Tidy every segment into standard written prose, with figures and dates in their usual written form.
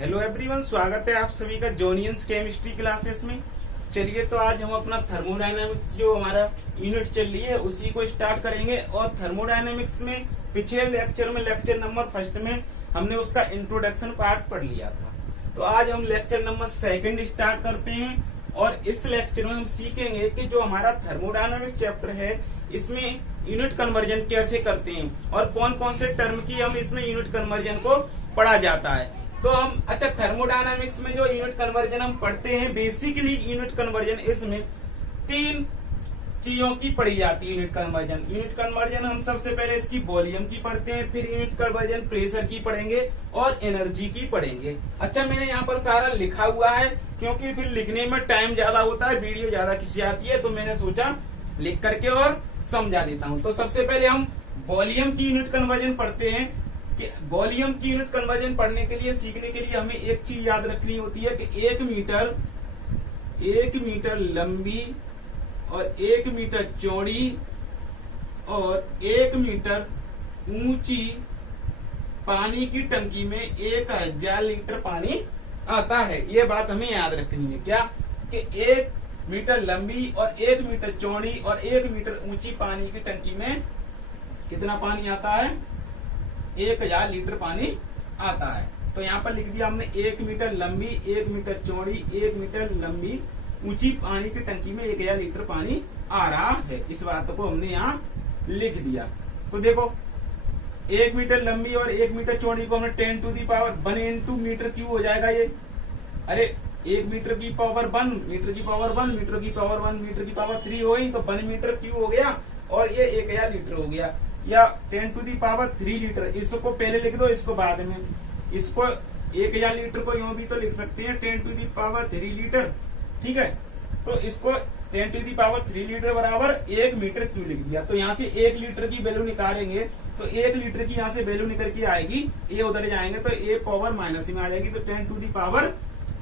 Hello everyone, स्वागत है आप सभी का जोनियंस केमिस्ट्री क्लासेस में। चलिए तो आज हम अपना थर्मोडायनामिक्स जो हमारा यूनिट चल रही है उसी को स्टार्ट करेंगे। और थर्मोडायनामिक्स में पिछले लेक्चर में लेक्चर नंबर फर्स्ट में हमने उसका इंट्रोडक्शन पार्ट पढ़ लिया था। तो आज हम लेक्चर नंबर सेकंड स्टार्ट करते हैं और इस लेक्चर में हम सीखेंगे कि जो हमारा थर्मोडायनामिक्स चैप्टर है इसमें यूनिट कन्वर्जन कैसे करते हैं और कौन कौन से टर्म की हम इसमें यूनिट कन्वर्जन को पढ़ा जाता है। तो हम थर्मोडायनामिक्स में जो यूनिट कन्वर्जन हम पढ़ते हैं, बेसिकली यूनिट कन्वर्जन इसमें तीन चीजों की पढ़ी जाती है। यूनिट कन्वर्जन हम सबसे पहले इसकी वॉल्यूम की पढ़ते हैं, फिर यूनिट कन्वर्जन प्रेशर की पढ़ेंगे और एनर्जी की पढ़ेंगे। मैंने यहाँ पर सारा लिखा हुआ है क्योंकि फिर लिखने में टाइम ज्यादा होता है, वीडियो ज्यादा खिंच जाती है, तो मैंने सोचा लिख करके और समझा देता हूँ। तो सबसे पहले हम वॉल्यूम की यूनिट कन्वर्जन पढ़ते हैं। वॉल्यूम की यूनिट कन्वर्जन पढ़ने के लिए, सीखने के लिए हमें एक चीज याद रखनी होती है कि एक मीटर लंबी और 1 मीटर चौड़ी और 1 मीटर ऊंची पानी की टंकी में 1000 लीटर पानी आता है। ये बात हमें याद रखनी है क्या, कि 1 मीटर लंबी और 1 मीटर चौड़ी और 1 मीटर ऊंची पानी की टंकी में कितना पानी आता है? 1000 लीटर पानी आता है। तो यहाँ पर लिख दिया हमने 1 मीटर लंबी, 1 मीटर चौड़ी, 1 मीटर लंबी ऊंची पानी की टंकी में 1000 लीटर पानी आ रहा है। इस बात को हमने यहाँ लिख दिया। तो देखो 1 मीटर लंबी और 1 मीटर चौड़ी को हमने 10 to the power 1 into metre cube हो जाएगा ये। अरे 1 मीटर की पावर 1, मीटर की पावर 1, मीटर की पावर 1, मीटर की पावर 3 हो गई, तो 1 मीटर क्यूब हो गया और ये 1000 लीटर हो गया, या 10 टू दी पावर 3 लीटर। इसको पहले लिख दो, इसको बाद में। इसको 1000 लीटर को यूं भी तो लिख सकते हैं 10 टू दी पावर 3 लीटर, ठीक है। तो इसको 10 टू दी पावर 3 लीटर बराबर 1 मीटर क्यूब लिख दिया। तो यहाँ से 1 लीटर की वैल्यू निकालेंगे तो 1 लीटर की यहाँ से वैल्यू निकल के आएगी, ये उधर जाएंगे तो ये पावर माइनस में आ जाएगी, तो 10 to the power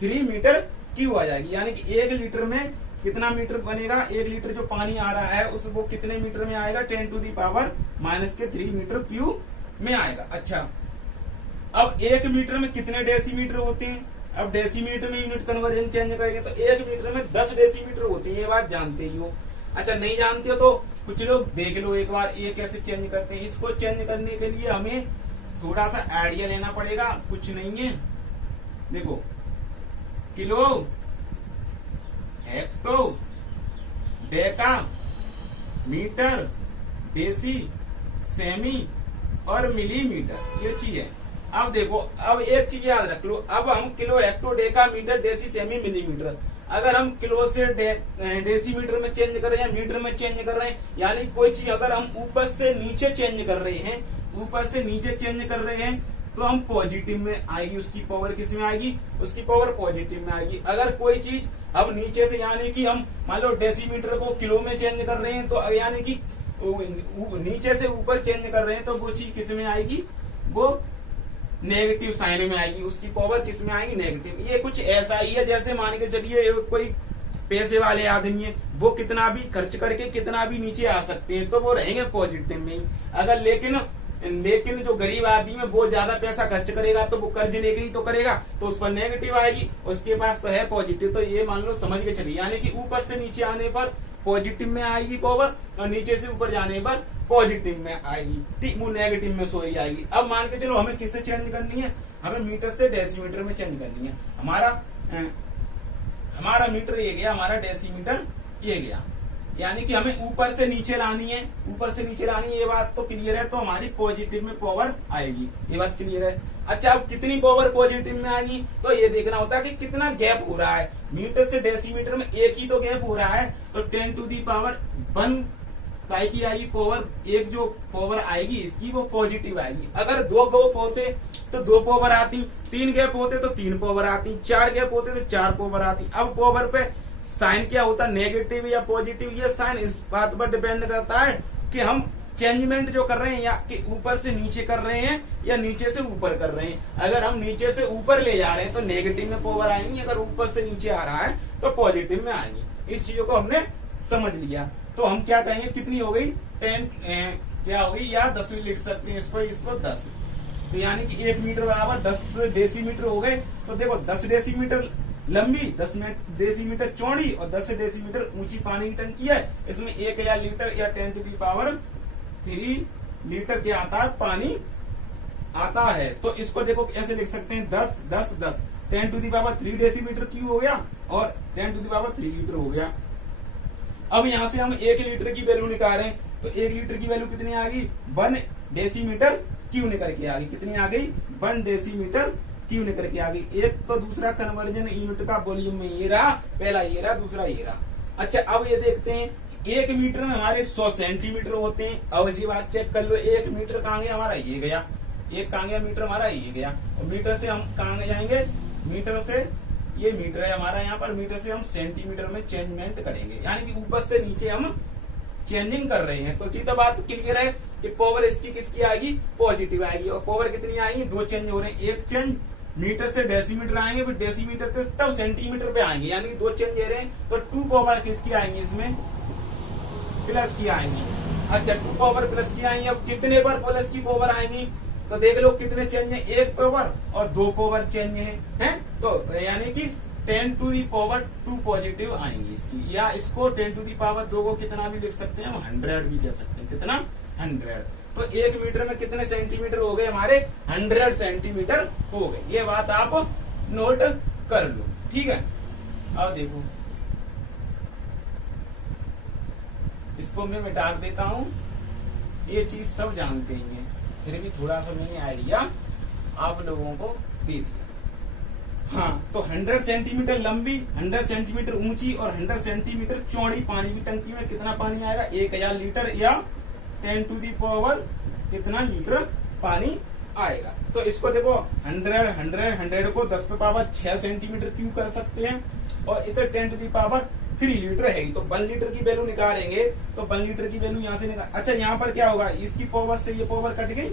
3 metre cube आ जाएगी। यानी कि 1 लीटर में कितना मीटर बनेगा? 1 लीटर जो पानी आ रहा है उसको कितने मीटर में आएगा? 10 टू दी पावर माइनस के 3 मीटर क्यूब में आएगा। अच्छा, अब 1 मीटर में कितने डेसीमीटर होते हैं? अब डेसीमीटर में यूनिट कन्वर्जन चेंज करेंगे तो 1 मीटर में 10 डेसीमीटर होते हैं। ये बात जानते ही हो। अच्छा, नहीं जानते हो तो कुछ लोग देख लो एक बार ये कैसे चेंज करते हैं। इसको चेंज करने के लिए हमें थोड़ा सा आइडिया लेना पड़ेगा, कुछ नहीं है। देखो, kilo, hecto, deca, metre, deci, centi और मिलीमीटर, ये चीज है। अब देखो, अब एक चीज याद रख लो। अब हम kilo, hecto, deca, metre, deci, centi, millimetre, अगर हम किलो से डेसीमीटर में चेंज कर रहे हैं, मीटर में चेंज कर रहे हैं, यानी कोई चीज अगर हम ऊपर से नीचे चेंज कर रहे हैं, ऊपर से नीचे चेंज कर रहे हैं, तो हम पॉजिटिव में आएगी। उसकी पावर किस में आएगी? उसकी पावर पॉजिटिव में आएगी। अगर कोई चीज अब नीचे से, यानी कि हम मान लो डेसीमीटर को किलो में चेंज कर रहे हैं, तो यानी कि नीचे से ऊपर चेंज कर रहे हैं, तो वो चीज किस में आएगी? वो नेगेटिव साइन में आएगी। उसकी पावर किस में आएगी? नेगेटिव। ये कुछ ऐसा ही है जैसे मान के चलिए कोई पैसे वाले आदमी है, वो कितना भी खर्च करके कितना भी नीचे आ सकते हैं, तो वो रहेंगे पॉजिटिव में ही। अगर लेकिन जो गरीब आदमी है वो ज्यादा पैसा खर्च करेगा तो वो कर्ज लेके ही तो करेगा, तो उस पर नेगेटिव आएगी। उसके पास तो है पॉजिटिव। तो ये मान लो समझ के चलिए, यानी कि ऊपर से नीचे आने पर पॉजिटिव में आएगी पावर और नीचे से ऊपर जाने पर पॉजिटिव में आएगी, ठीक, वो नेगेटिव में सोई आएगी। अब मान के चलो हमें किससे चेंज करनी है? हमें मीटर से डेसीमीटर में चेंज करनी है। हमारा मीटर ये गया, हमारा डेसीमीटर ये गया, यानी कि हमें ऊपर से नीचे लानी है। ऊपर से नीचे लानी है, ये बात तो क्लियर है। तो हमारी पॉजिटिव में पावर आएगी, ये बात क्लियर है। अच्छा, अब कितनी पावर पॉजिटिव में आएगी? तो ये देखना होता है कि कितना गैप हो रहा है। मीटर से डेसीमीटर में एक ही तो गैप हो रहा है, तो 10 टू दी पावर 1 काय की आएगी पावर। एक जो पावर आएगी इसकी वो पॉजिटिव आएगी। अगर 2 गैप होते तो 2 पावर आती, 3 गैप होते तो 3 पावर आती, 4 गैप होते तो 4 पावर आती। अब पावर पे साइन क्या होता है? नेगेटिव या पॉजिटिव। ये साइन इस बात पर डिपेंड करता है कि हम चेंजमेंट जो कर रहे हैं, या कि ऊपर से नीचे कर रहे हैं या नीचे से ऊपर कर रहे हैं। अगर हम नीचे से ऊपर ले जा रहे हैं तो नेगेटिव में पावर आएंगी, अगर ऊपर से नीचे आ रहा है तो पॉजिटिव में आएंगी। इस चीजों को हमने समझ लिया। तो हम क्या कहेंगे, कितनी हो गई? 10 क्या हो गई, या 10 भी लिख सकते हैं इसको 10। तो यानी कि 1 मीटर बराबर 10 डेसीमीटर हो गए। तो देखो 10 डेसीमीटर लंबी, 10 डेसीमीटर चौड़ी और 10 डेसीमीटर ऊंची पानी की टंकी है। इसमें 1000 लीटर या 10⁻³ लीटर क्या आता है, पानी आता है। तो इसको देखो ऐसे लिख सकते हैं 10 10 10 10⁻³ डेसीमीटर क्यूब हो गया और 10⁻³ लीटर हो गया। अब यहाँ से हम 1 लीटर की वैल्यू निकाल रहे हैं, तो 1 लीटर की वैल्यू कितनी आ गई, 1 डेसीमीटर क्यूब निकल के आ गई। कितनी आ गई, 1 डेसीमीटर क्यूब निकल के आ गई। एक तो दूसरा कन्वर्जन यूनिट का वॉल्यूम में ये रहा, पहला ये रहा, दूसरा ये रहा। अच्छा अब ये देखते हैं 1 मीटर में हमारे 100 सेंटीमीटर होते हैं। अब जी बात चेक कर लो, 1 मीटर कहाँ गया हमारा, ये गया, एक कहाँ गया मीटर हमारा, ये गया। और मीटर से हम कहाँ जाएंगे, मीटर से, ये मीटर है हमारा यहाँ पर, मीटर से हम सेंटीमीटर में चेंजमेंट करेंगे, यानी कि ऊपर से नीचे हम चेंजिंग कर रहे हैं। तो सीधा बात क्लियर है कि पावर इसकी किसकी आएगी, पॉजिटिव आएगी। और पावर कितनी आएगी, 2 चेंज हो रहे हैं, एक चेंज मीटर से डेसीमीटर आएंगे, फिर डेसीमीटर से तब सेंटीमीटर पे आएंगे, यानी कि 2 चेंज दे रहे हैं। तो 2 पावर किसकी आएंगी, इसमें प्लस की आएंगी। अच्छा 2 पावर प्लस की आएंगी। अब कितने पर प्लस की पावर आएंगी, तो देख लो कितने चेंज है, 1 पावर और 2 पावर चेंज है। तो यानी कि 10⁻² पॉजिटिव आएंगी इसकी, या इसको 10⁻² को कितना भी लिख सकते हैं, हम 100 भी कह सकते हैं। कितना, 100। तो 1 मीटर में कितने सेंटीमीटर हो गए हमारे, 100 सेंटीमीटर हो गए। ये बात आप नोट कर लो, ठीक है। अब देखो इसको मैं मिटा देता हूं, ये चीज सब जानते हैं, फिर भी थोड़ा सा मैंने आइडिया आप लोगों को दे दिया। हाँ, तो 100 सेंटीमीटर लंबी, 100 सेंटीमीटर ऊंची और 100 सेंटीमीटर चौड़ी पानी की टंकी में कितना पानी आएगा, 1000 लीटर या 10⁻, कितना लीटर पानी आएगा। तो इसको देखो 100 को 10⁻6 सेंटीमीटर क्यूब कर सकते हैं, और इधर 10⁻³ लीटर है। तो 1 लीटर की वैल्यू निकालेंगे, तो 1 लीटर की वैल्यू यहाँ से निकाल, अच्छा यहाँ पर क्या होगा, इसकी पावर से ये पावर कट गई,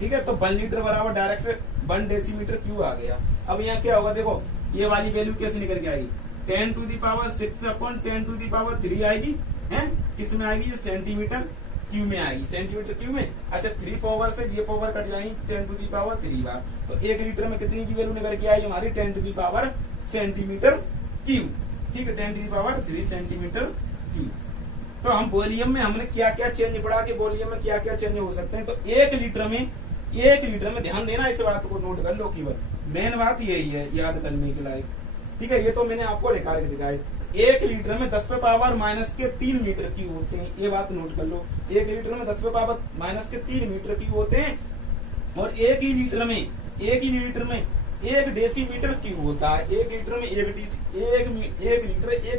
ठीक है। तो 1 लीटर बराबर डायरेक्ट 1 डेसीमीटर क्यूब आ गया। अब यहाँ क्या होगा, देखो ये वाली वैल्यू कैसे निकल के आएगी, 10⁻6/10⁻³ आएगी, है किस में आएगी, ये सेंटीमीटर क्यूब में आएगी, सेंटीमीटर क्यूब में। अच्छा 3 पावर से ये पावर कट जाएगी 10⁻³ बार। तो 1 लीटर में कितनी की वैल्यू निकल के आई हमारी, 10⁻³ सेंटीमीटर क्यूब, ठीक है, 10⁻³ सेंटीमीटर क्यूब। तो हम वॉल्यूम में हमने क्या क्या चेंज पढ़ा कि वॉल्यूम में क्या क्या चेंज हो सकते हैं। तो 1 लीटर में ध्यान देना, इस बात को नोट कर लो, केवल मेन बात यही है याद करने के लायक, ठीक है। ये तो मैंने आपको निकाल के दिखाया, 1 लीटर में 10⁻³ मीटर क्यूब होते हैं, ये बात नोट कर लो। 1 लीटर में 10⁻³ मीटर क्यूब होते हैं, और 1 ही लीटर में 1 डेसीमीटर क्यूब होता है। 1 लीटर में 1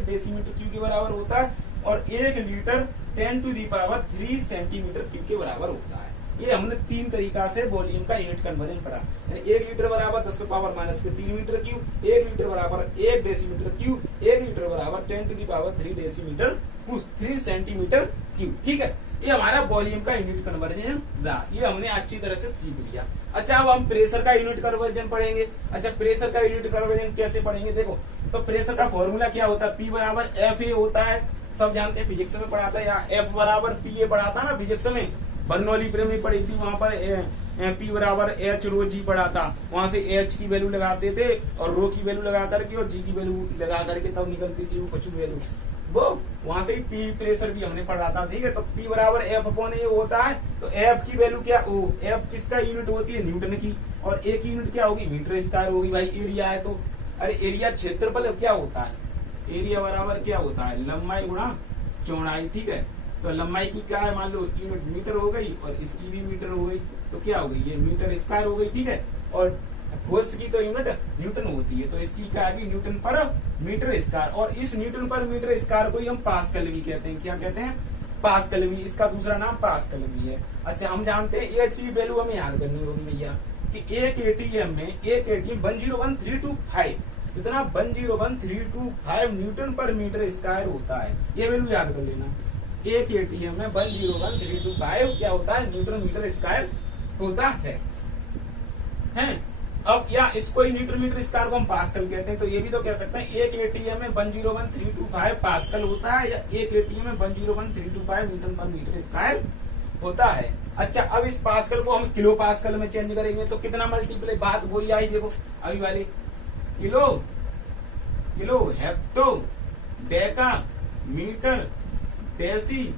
डेसीमीटर क्यूब के बराबर होता है, और 1 लीटर 10⁻³ सेंटीमीटर क्यूब के बराबर होता है। ये हमने 3 तरीका से वॉल्यूम का यूनिट कन्वर्जन पढ़ा। 1 लीटर बराबर 10⁻³ मीटर क्यूब, 1 लीटर बराबर 1 डेसीमीटर क्यूब, 1 लीटर बराबर 10⁻³ डेसीमीटर 3 सेंटीमीटर क्यूब, ठीक है। ये हमारा वॉल्यूम का यूनिट कन्वर्जन रहा, ये हमने अच्छी तरह से सीख लिया। अच्छा अब हम प्रेशर का यूनिट कन्वर्जन पढ़ेंगे। अच्छा प्रेशर का यूनिट कन्वर्जन कैसे पढ़ेंगे, देखो तो प्रेशर का फॉर्मूला क्या होता है, P बराबर FA होता है, सब जानते हैं, फिजिक्स में पढ़ाता है, या F बराबर PA पढ़ाता है ना फिजिक्स में, बर्नौली में पढ़ी थी, वहां पर P बराबर H रो G पढ़ा था, वहां से H की वैल्यू लगाते थे और रो की वैल्यू लगा करके और G की वैल्यू लगा करके तब निकलती थी वो कुछ वैल्यू, वो वहां से P प्रेशर भी हमने पढ़ा था, ठीक है। तो P बराबर F/A होता है, तो F की वैल्यू क्या, F किसका यूनिट होती है, न्यूटन की, और A की यूनिट क्या होगी, मीटर स्क्वायर होगी। भाई एरिया है, तो अरे एरिया क्षेत्रफल क्या होता है, एरिया बराबर क्या होता है, लंबाई गुणा चौड़ाई, ठीक है। तो लंबाई की क्या है, मान लो यूनिट मीटर हो गई, और इसकी भी मीटर हो गई, तो क्या हो गई, ये मीटर स्क्वायर हो गई, ठीक है। और फोर्स की तो यूनिट न्यूटन होती है, तो इसकी क्या आएगी, न्यूटन पर मीटर स्क्वायर। और इस न्यूटन पर मीटर स्क्वायर को ही हम पास्कल भी कहते हैं, क्या कहते हैं, पास्कल भी, इसका दूसरा नाम पास्कल भी है। अच्छा हम जानते हैं ये अच्छी वैल्यू हमें याद करनी होगी भैया, कि एक एटीएम में 101325 कितना, 101325 न्यूटन पर मीटर स्क्वायर होता है, ये वैल्यू याद कर लेना। एक एटीएम में 101325 क्या होता है, न्यूटन मीटर स्क्वायर होता है। अब या इसको ही न्यूटन मीटर स्क्वायर को हम पास्कल कहते हैं, तो ये भी तो कह सकते हैं एक एटीएम में 101325 पास्कल होता है, या एक एटीएम में 101325 न्यूटन पर मीटर स्क्वायर होता है। अच्छा, अब इस पास्कल को हम किलो पास्कल में चेंज करेंगे तो कितना मल्टीप्लाई, बात वही आई, देखो अभी वाली, kilo, kilo, hecto, deca, metre, deci,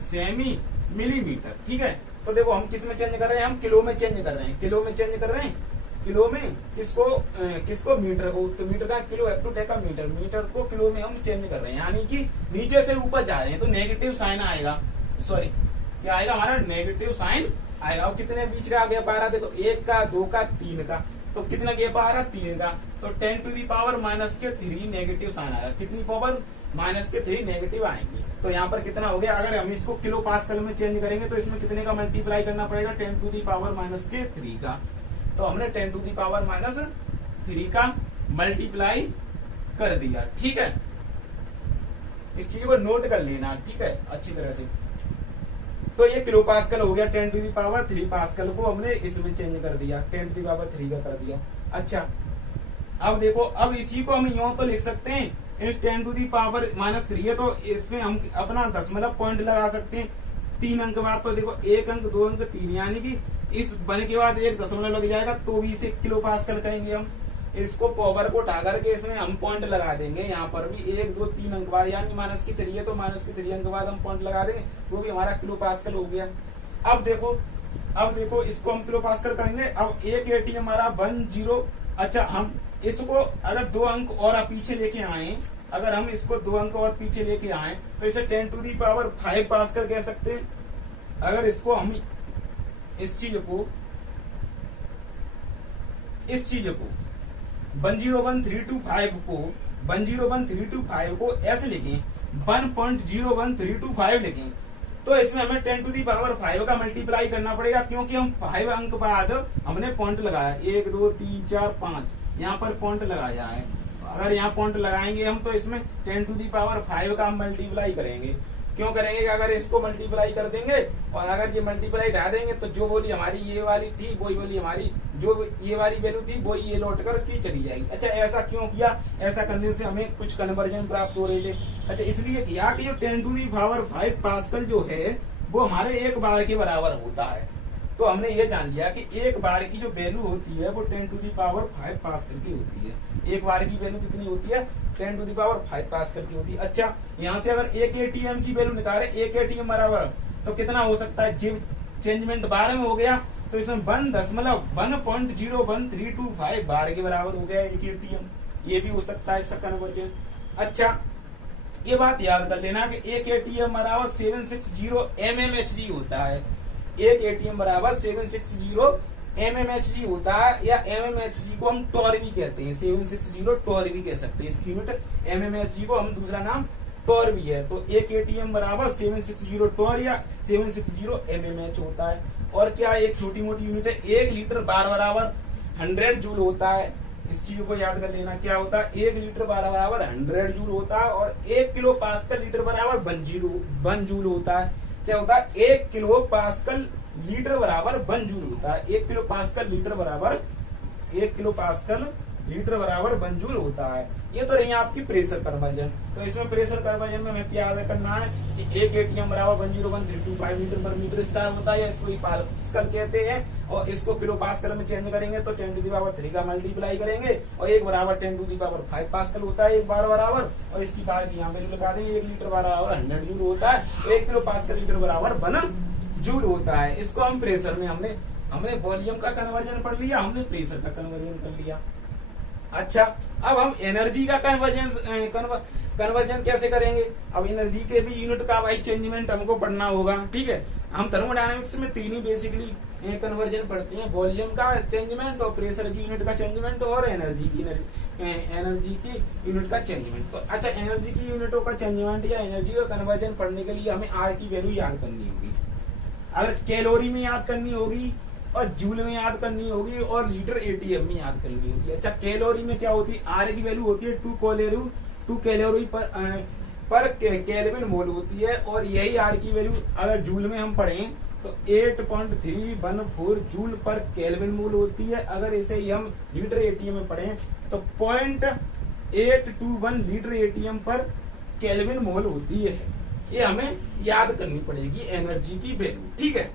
centi, millimetre. ठीक है, तो देखो हम किस में चेंज कर रहे हैं, हम किलो में चेंज कर रहे हैं, किलो में चेंज कर रहे हैं, किलो में किसको मीटर को, तो मीटर का kilo, hecto, deca, metre, metre को किलो में हम चेंज कर रहे हैं, यानी कि नीचे से ऊपर जा रहे हैं तो नेगेटिव साइन आएगा, सॉरी क्या आएगा हमारा, नेगेटिव साइन आएगा। और कितने बीच का आ गया 12, देखो 1 का, 2 का, 3 का, तो कितना गया 12, 3 का, तो 10 to the power -3 negative sign आएगा, कितनी पावर -3 नेगेटिव आएंगे। तो यहाँ पर कितना हो गया, अगर हम इसको किलो पास्कल में चेंज करेंगे तो इसमें कितने का मल्टीप्लाई करना पड़ेगा, 10 टू दी पावर -3 का। तो हमने 10 टू दी पावर -3 का मल्टीप्लाई कर दिया। ठीक है, इस चीज को नोट कर लेना, ठीक है, अच्छी तरह से। तो ये किलो पास्कल हो गया, 10 टू दी पावर 3 पास्कल को हमने इसमें चेंज कर दिया, 10 टू दी पावर 3 का कर दिया। अच्छा, अब देखो, अब इसी को हम यूं तो लिख सकते हैं, इस 10 टू दी पावर -3 है तो इसमें हम अपना दशमलव पॉइंट लगा सकते हैं, 3 अंक बाद, तो देखो 1 अंक, 2 अंक, 3, यानी कि इस बन के बाद एक दशमलव लग जाएगा, तो भी इसे किलो पास्कल कहेंगे हम। इसको पावर को उठा करके इसमें हम पॉइंट लगा देंगे, यहाँ पर भी 1, 2, 3 अंक बाद, यानी -3 है तो -3 अंक बाद हम पॉइंट लगा देंगे, तो भी हमारा किलो पास्कल हो गया। अब देखो इसको हम किलो पास्कल करेंगे। अब एक एटीएम हमारा 10, अच्छा हम इसको अगर 2 अंक और पीछे लेके आए, अगर हम इसको 2 अंक और पीछे लेके आए तो इसे 10 टू दी पावर 5 पास्कल कह सकते हैं। अगर इसको हम इस चीज को 101,325 को ऐसे लिखें, 1.01325 लिखें, तो इसमें हमें 10 टू दी पावर 5 का मल्टीप्लाई करना पड़ेगा, क्योंकि हम 5 अंक बाद हमने पॉइंट लगाया, 1, 2, 3, 4, 5 यहाँ पर पॉइंट लगाया है। अगर यहाँ पॉइंट लगाएंगे हम तो इसमें 10 टू दी पावर 5 का हम मल्टीप्लाई करेंगे। क्यों करेंगे, अगर इसको मल्टीप्लाई कर देंगे और अगर ये मल्टीप्लाई हटा देंगे तो जो बोली हमारी ये वाली थी वही बोली हमारी, जो ये वाली वैल्यू थी वही ये लौट कर उसकी चली जाएगी। अच्छा, ऐसा क्यों किया, ऐसा करने से हमें कुछ कन्वर्जन प्राप्त हो रहे थे। अच्छा, इसलिए किया कि जो 10 टू दी पावर 5 पास्कल जो है वो हमारे 1 बार के बराबर होता है। तो हमने ये जान लिया कि 1 बार की जो वैल्यू होती है वो 10 टू दी पावर 5 पास्कल की होती है। 1 बार की वैल्यू कितनी होती है, 10 टू दी पावर 5 पास्कल की होती है। अच्छा, यहाँ से अगर 1 एटीएम की वैल्यू निकाले, 1 एटीएम बराबर तो कितना हो सकता है, चेंजमेंट बार में हो गया तो इसमें 1.01325 बार के बराबर हो गया 1 एटीएम, ये भी हो सकता है इसका कन्वर्जन। अच्छा, ये बात याद कर लेना कि 1 एटीएम बराबर 760 MMHg होता है, 1 एटीएम बराबर 760 MMHg होता है, या MMHg को हम टॉर भी कहते हैं, 760 टॉर भी कह सकते हैं, इसकी यूनिट MMHg को हम दूसरा नाम टॉर भी है। तो 1 एटीएम बराबर 760 टॉर या 760 MMH होता है। और क्या एक छोटी मोटी यूनिट है, 1 लीटर बार बराबर 100 जूल होता है। इस चीज को याद कर लेना, क्या होता है, 1 लीटर बार बराबर 100 जूल होता है, और 1 किलो पास्कल लीटर बराबर 1 जूल होता है। क्या होता है, 1 किलो पास्कल लीटर बराबर 1 जूल होता है, 1 किलो पास्कल लीटर बराबर 1 किलो पास्कल लीटर बराबर 1 जूल होता है। ये तो रही आपकी प्रेशर कन्वर्जन। तो इसमें प्रेशर कन्वर्जन में हमें क्या याद करना है कि 1 एटीएम बराबर 101,325 लीटर पर मीटर स्क्वायर होता है, या इसको पास्कल कहते हैं। और इसको किलो पास्कल में चेंज करेंगे तो 10 टू दी पावर 3 का मल्टीप्लाई करेंगे, और 1 बराबर 10 टू दी पावर 5 पास्कल होता है 1 बार बराबर, और इसकी बार की यहाँ वैल्यू लगा देंगे, 1 लीटर बराबर 100 जूल होता है, 1 किलो पास्कल लीटर बराबर 1 जूल होता है। इसको हम प्रेशर में हमने वॉल्यूम का कन्वर्जन पढ़ लिया, हमने प्रेशर का कन्वर्जन कर लिया। अच्छा, अब हम एनर्जी का कन्वर्जन कैसे करेंगे। अब एनर्जी के भी यूनिट का भाई चेंजमेंट हमको पढ़ना होगा, ठीक है। हम थर्मोडायनेमिक्स में 3 ही बेसिकली कन्वर्जन पढ़ते हैं, वॉल्यूम का चेंजमेंट और प्रेशर की यूनिट का चेंजमेंट और एनर्जी की यूनिट का चेंजमेंट। तो अच्छा, एनर्जी की यूनिटों का चेंजमेंट या एनर्जी का कन्वर्जन पढ़ने के लिए हमें आर की वैल्यू याद करनी होगी। अगर कैलोरी में याद करनी होगी और जूल में याद करनी होगी और लीटर एटीएम में याद करनी होगी। अच्छा, कैलोरी में क्या होती है, आर की वैल्यू होती है 2 कैलोरी पर केल्विन मोल होती है, और यही आर की वैल्यू अगर जूल में हम पढ़ें तो 8.314 जूल पर केल्विन मोल होती है। अगर इसे ही हम लीटर एटीएम में पढ़ें तो 0.821 लीटर एटीएम पर केल्विन मोल होती है। ये हमें याद करनी पड़ेगी एनर्जी की वैल्यू, ठीक है।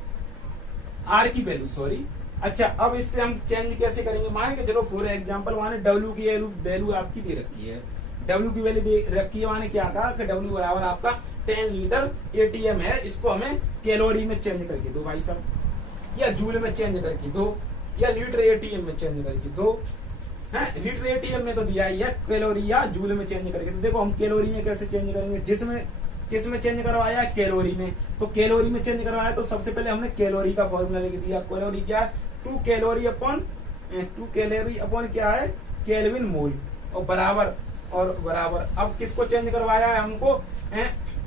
आर की वैल्यू सॉरी। अच्छा, अब इससे हम चेंज कैसे करेंगे, मान के चलो फॉर एग्जांपल माने डब्ल्यू की वैल्यू आपकी दे रखी है, डब्ल्यू की वैल्यू दे रखी है, माने क्या कहा कि डब्ल्यू बराबर आपका 10 लीटर एटीएम है, इसको हमें कैलोरी में चेंज करके दो भाई साहब, या जूल में चेंज करके दो, या लीटर एटीएम में चेंज करके दो है। लीटर एटीएम में तो दिया ही है, कैलोरी या जूल में चेंज करके। तो देखो हम कैलोरी में कैसे चेंज करेंगे, जिसमें किस में चेंज करवाया, कैलोरी में। तो कैलोरी में चेंज करवाया तो सबसे पहले हमने कैलोरी का फॉर्मूला लिख दिया। कैलोरी क्या है, 2 कैलोरी अपॉन क्या है, केल्विन मोल, और बराबर अब किसको चेंज करवाया है हमको,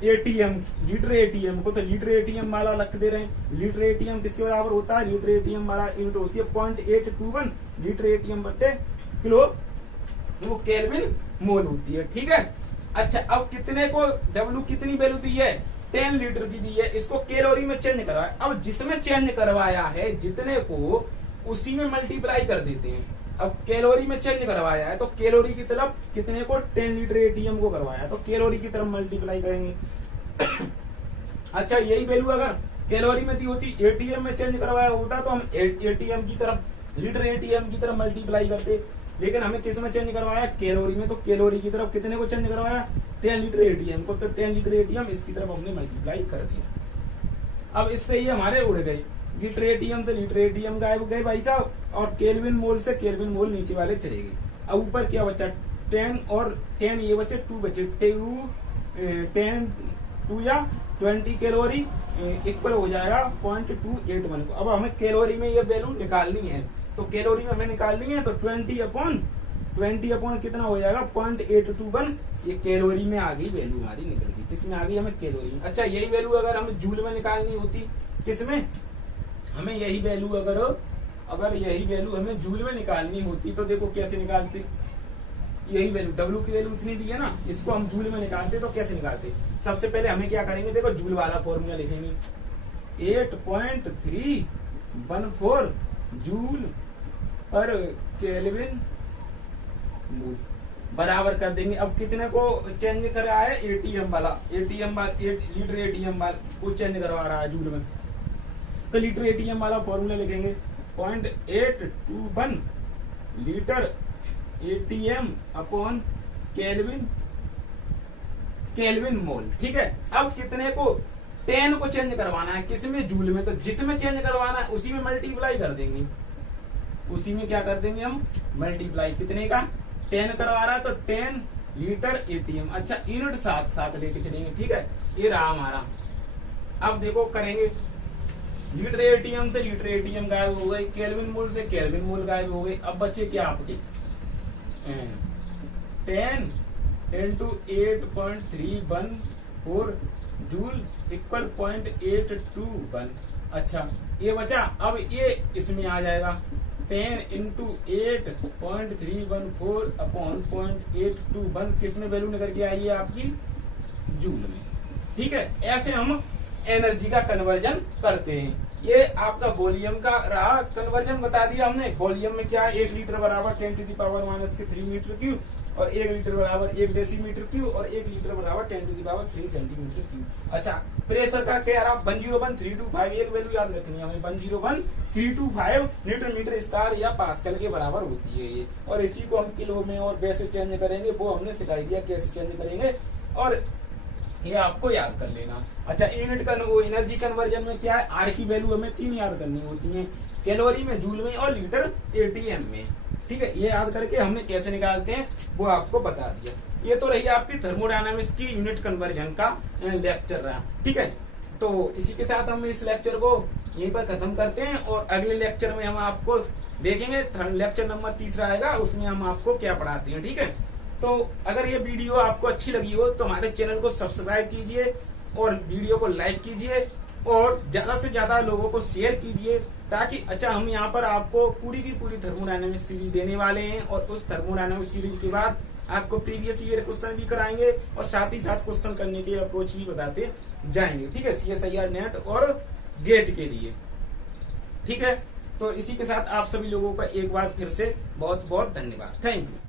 एटीएम, लीटर एटीएम को। तो लीटर एटीएम वाला रख दे रहे हैं। लीटर एटीएम किसके बराबर होता है, लीटर एटीएम वाला यूनिट होती है 0.821 लीटर एटीएम बटे किलो, वो केल्विन मोल होती है। ठीक है। अच्छा, अब कितने को डब्ल्यू कितनी वैल्यू दी है, 10 लीटर की दी है, इसको कैलोरी में चेंज करवाया। अब जिसमें चेंज करवाया है जितने को उसी में मल्टीप्लाई कर देते हैं। अब कैलोरी में चेंज करवाया है तो कैलोरी की तरफ कितने को, 10 लीटर एटीएम को करवाया तो कैलोरी की तरफ मल्टीप्लाई करेंगे। अच्छा, यही वैल्यू अगर कैलोरी में दी होती, एटीएम में चेंज करवाया होता तो हम एटीएम की तरफ, लीटर एटीएम की तरफ मल्टीप्लाई करते, लेकिन हमें किस में चेंज करवाया, कैलोरी में। तो कैलोरी की तरफ कितने को चेंज करवाया, 10 लीटर एटीएम को। तो 10 लीटर एटीएम इसकी तरफ हमने मल्टीप्लाई कर दिया। अब इससे ये हमारे उड़ गए, लीटर एटीएम से लीटर एटीएम गायब गए भाई साहब, और केल्विन मोल से केल्विन मोल नीचे वाले चले गए। अब ऊपर क्या बचा, 10 और 10 ये बचे, 2 बचे, 10 2 या 20 कैलोरी इक्वल हो जाएगा 0.281 को। अब हमें कैलोरी में ये वैल्यू निकालनी है, तो कैलोरी में हमें निकालनी है तो 20 अपॉन कितना हो जाएगा, 0.821। ये कैलोरी में आ गई वैल्यू हमारी, निकल गई। किसमें आ गई, हमें कैलोरी में। अच्छा, यही वैल्यू अगर हमें जूल में निकालनी होती, किसमें, हमें यही वैल्यू अगर यही वैल्यू हमें जूल में निकालनी होती तो देखो कैसे निकालते। यही वैल्यू डब्ल्यू की वैल्यू इतनी दी है ना, इसको हम जूल में निकालते तो कैसे निकालते। सबसे पहले हमें क्या करेंगे, देखो जूल वाला फॉर्मूला लिखेंगे, 8.314 जूल पर केल्विन मोल बराबर कर देंगे। अब कितने को चेंज करा है, एटीएम वाला लीटर एटीएम वाला को चेंज करवा रहा है जूल में। तो लीटर एटीएम वाला फॉर्मूला लिखेंगे 0.821 लीटर एटीएम अपॉन केल्विन मोल। ठीक है। अब कितने को, 10 को चेंज करवाना है, किसमें, जूल में। तो जिसमें चेंज करवाना है उसी में मल्टीप्लाई कर देंगे, उसी में क्या कर देंगे हम, मल्टीप्लाई। कितने का, 10 करवा रहा है तो 10 लीटर एटीएम। अच्छा, यूनिट साथ साथ लेके चलेंगे। ठीक है, ये रहा हमारा। अब देखो करेंगे, लीटर एटीएम से लीटर एटीएम गायब हो गए, केल्विन मोल से केल्विन मोल गायब हो गए। अब बचे क्या आपके, 10 into 8.314 जूल इक्वल 0.821। अच्छा, ये बचा। अब ये इसमें आ जाएगा, 10 into 8.314 अपॉन 0.821, किसमें वैल्यू निकल के आई है आपकी, जूल में। ठीक है। ऐसे हम एनर्जी का कन्वर्जन करते हैं। ये आपका वॉल्यूम का रहा, कन्वर्जन बता दिया हमने। वॉल्यूम में क्या है, 1 लीटर बराबर 10⁻³ मीटर क्यूब, और 1 लीटर बराबर 1 डेसीमीटर क्यूब, और 1 लीटर बराबर 10⁻³ सेंटीमीटर क्यूब। अच्छा, प्रेशर का क्या रहा, 101.325, एक वैल्यू याद रखनी है हमें, 101.325 न्यूटन मीटर स्क्वायर या पास्कल के बराबर होती है ये। और इसी को हम किलो में और वैसे चेंज करेंगे, वो हमने सिखा दिया कैसे चेंज करेंगे, और ये आपको याद कर लेना। अच्छा, यूनिट एनर्जी कन्वर्जन में क्या है, आर की वैल्यू हमें 3 याद करनी होती है, कैलोरी में, जूल में और लीटर एटीएम में। ठीक है, ये याद करके हमने कैसे निकालते हैं वो आपको बता दिया। ये तो रही आपकी थर्मोडायनामिक्स की यूनिट कन्वर्जन का लेक्चर रहा। ठीक है, तो इसी के साथ हम इस लेक्चर को यहीं पर खत्म करते हैं, और अगले लेक्चर में हम आपको देखेंगे, लेक्चर नंबर 3 आएगा, उसमें हम आपको क्या पढ़ाते हैं। ठीक है, तो अगर ये वीडियो आपको अच्छी लगी हो तो हमारे चैनल को सब्सक्राइब कीजिए, और वीडियो को लाइक कीजिए, और ज्यादा से ज्यादा लोगों को शेयर कीजिए, ताकि अच्छा हम यहाँ पर आपको पूरी की पूरी थर्मोडायनामिक्स सीरीज देने वाले हैं, और उस थर्मोडायनामिक्स सीरीज के बाद आपको प्रीवियस ईयर क्वेश्चन भी कराएंगे, और साथ ही साथ क्वेश्चन करने के अप्रोच भी बताते जाएंगे। ठीक है, CSIR नेट और गेट के लिए। ठीक है, तो इसी के साथ आप सभी लोगों का एक बार फिर से बहुत बहुत धन्यवाद। Thank you.